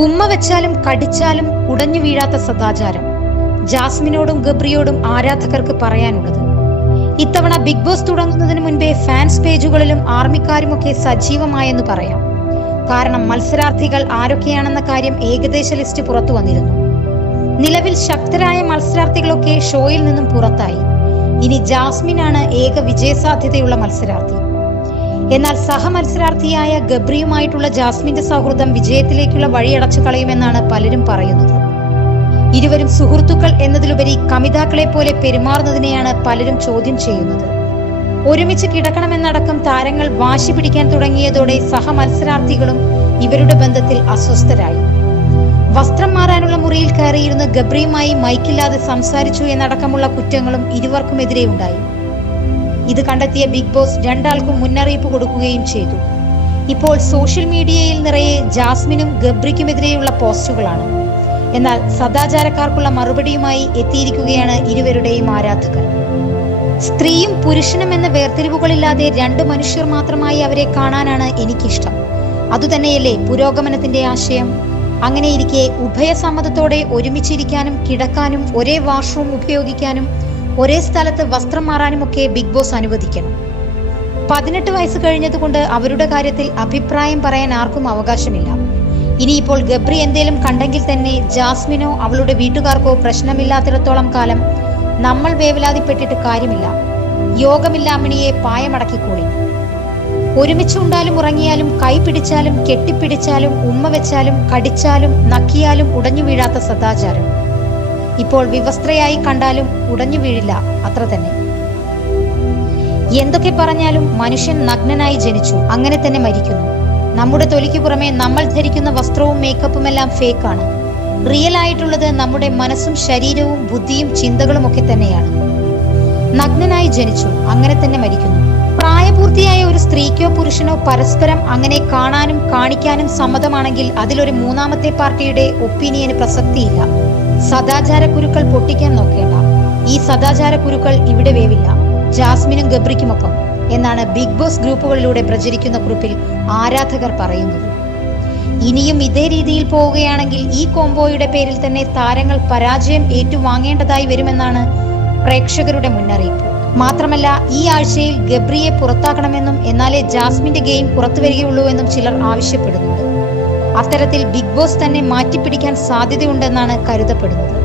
ഉമ്മ വെച്ചാലും കടിച്ചാലും ഉടഞ്ഞു വീഴാത്ത സദാചാരം ജാസ്മിനോടും ഗബ്രിയോടും ആരാധകർക്ക് പറയാനുള്ളത്. ഇത്തവണ ബിഗ് ബോസ് തുടങ്ങുന്നതിന് മുൻപേ ഫാൻസ് പേജുകളിലും ആർമിക്കാരുമൊക്കെ സജീവമായെന്ന് പറയാം. കാരണം മത്സരാർത്ഥികൾ ആരൊക്കെയാണെന്ന കാര്യം ഏകദേശ ലിസ്റ്റ് പുറത്തു വന്നിരുന്നു. നിലവിൽ ശക്തരായ മത്സരാർത്ഥികളൊക്കെ ഷോയിൽ നിന്നും പുറത്തായി. ഇനി ജാസ്മിനാണ് ഏക വിജയസാധ്യതയുള്ള മത്സരാർത്ഥി. എന്നാൽ സഹമത്സരാർത്ഥിയായ ഗബ്രിയുമായിട്ടുള്ള ജാസ്മിന്റെ സൗഹൃദം വിജയത്തിലേക്കുള്ള വഴിയടച്ചു കളയുമെന്നാണ് പലരും പറയുന്നത്. ഇരുവരും സുഹൃത്തുക്കൾ എന്നതിലുപരി കമിതാക്കളെ പോലെ പെരുമാറുന്നതിനെയാണ് പലരും ചോദ്യം ചെയ്യുന്നത്. ഒരുമിച്ച് കിടക്കണമെന്നടക്കം താരങ്ങൾ വാശി പിടിക്കാൻ തുടങ്ങിയതോടെ സഹമത്സരാർത്ഥികളും ഇവരുടെ ബന്ധത്തിൽ അസ്വസ്ഥരായി. വസ്ത്രം മാറാനുള്ള മുറിയിൽ കയറിയിരുന്ന് ഗബ്രിയുമായി മൈക്കില്ലാതെ സംസാരിച്ചു എന്നടക്കമുള്ള കുറ്റങ്ങളും ഇരുവർക്കുമെതിരെ ഉണ്ടായി. ഇത് കണ്ടെത്തിയ ബിഗ് ബോസ് രണ്ടാൾക്കും മുന്നറിയിപ്പ് കൊടുക്കുകയും ചെയ്തു. ഇപ്പോൾ സോഷ്യൽ മീഡിയയിൽ നിറയെ ജാസ്മിനും ഗബ്രിക്കുമെതിരെയുള്ള പോസ്റ്റുകളാണ്. എന്നാൽ സദാചാരക്കാർക്കുള്ള മറുപടിയുമായി എത്തിയിരിക്കുകയാണ് ഇരുവരുടെയും ആരാധകർ. സ്ത്രീയും പുരുഷനും എന്ന വേർതിരിവുകളില്ലാതെ രണ്ട് മനുഷ്യർ മാത്രമായി അവരെ കാണാനാണ് എനിക്കിഷ്ടം. അതുതന്നെയല്ലേ പുരോഗമനത്തിന്റെ ആശയം. അങ്ങനെയിരിക്കെ ഉഭയസമ്മതത്തോടെ ഒരുമിച്ചിരിക്കാനും കിടക്കാനും ഒരേ വാഷ്റൂം ഉപയോഗിക്കാനും ഒരേ സ്ഥലത്ത് വസ്ത്രം മാറാനുമൊക്കെ ബിഗ് ബോസ് അനുവദിക്കണം. 18 വയസ്സ് കഴിഞ്ഞതുകൊണ്ട് അവരുടെ കാര്യത്തിൽ അഭിപ്രായം പറയാൻ ആർക്കും അവകാശമില്ല. ഇനിയിപ്പോൾ ഗബ്രി എന്തേലും കണ്ടെങ്കിൽ തന്നെ ജാസ്മിനോ അവളുടെ വീട്ടുകാർക്കോ പ്രശ്നമില്ലാത്തിടത്തോളം കാലം നമ്മൾ വേവലാതിപ്പെട്ടിട്ട് കാര്യമില്ല. യോഗമില്ല അമ്മിണിയെ പായമടക്കിക്കോളി. ഒരുമിച്ചുണ്ടാലും ഉറങ്ങിയാലും കൈ പിടിച്ചാലും കെട്ടിപ്പിടിച്ചാലും ഉമ്മ വെച്ചാലും കടിച്ചാലും നക്കിയാലും ഉടഞ്ഞു വീഴാത്ത സദാചാരം. ഇപ്പോൾ വിവസ്ത്രയായി കണ്ടാലും ഉടഞ്ഞു വീഴില്ല, അത്ര തന്നെ. എന്തൊക്കെ പറഞ്ഞാലും മനുഷ്യൻ നഗ്നനായി ജനിച്ചു, അങ്ങനെ തന്നെ മരിക്കുന്നു. നമ്മുടെ തൊലിക്ക് പുറമെ നമ്മൾ ധരിക്കുന്ന വസ്ത്രവും മേക്കപ്പുമെല്ലാം ഫേക്കാണ്. റിയൽ ആയിട്ടുള്ളത് നമ്മുടെ മനസ്സും ശരീരവും ബുദ്ധിയും ചിന്തകളും ഒക്കെ തന്നെയാണ്. നഗ്നനായി ജനിച്ചു, അങ്ങനെ തന്നെ മരിക്കുന്നു. പ്രായപൂർത്തിയായ ഒരു സ്ത്രീക്കോ പുരുഷനോ പരസ്പരം അങ്ങനെ കാണാനും കാണിക്കാനും സമ്മതമാണെങ്കിൽ അതിലൊരു മൂന്നാമത്തെ പാർട്ടിയുടെ ഒപ്പീനിയന് പ്രസക്തിയില്ല. സദാചാര കുരുക്കൾ പൊട്ടിക്കാൻ നോക്കേണ്ട. ഈ സദാചാര കുരുക്കൾ ഇവിടെ വേവില്ല, ജാസ്മിനും ഗബ്രിക്കുമൊപ്പം എന്നാണ് ബിഗ് ബോസ് ഗ്രൂപ്പുകളിലൂടെ പ്രചരിക്കുന്ന കുറിപ്പിൽ ആരാധകർ പറയുന്നത്. ഇനിയും ഇതേ രീതിയിൽ പോവുകയാണെങ്കിൽ ഈ കോംബോയുടെ പേരിൽ തന്നെ താരങ്ങൾ പരാജയം ഏറ്റുവാങ്ങേണ്ടതായി വരുമെന്നാണ് പ്രേക്ഷകരുടെ മുന്നറിയിപ്പ്. മാത്രമല്ല ഈ ആഴ്ചയിൽ ഗബ്രിയെ പുറത്താക്കണമെന്നും എന്നാലേ ജാസ്മിന്റെ ഗെയിം പുറത്തു വരികയുള്ളൂ എന്നും ചിലർ ആവശ്യപ്പെടുന്നുണ്ട്. അത്തരത്തിൽ ബിഗ് ബോസ് തന്നെ മാറ്റിപ്പിടിക്കാൻ സാധ്യതയുണ്ടെന്നാണ് കരുതപ്പെടുന്നത്.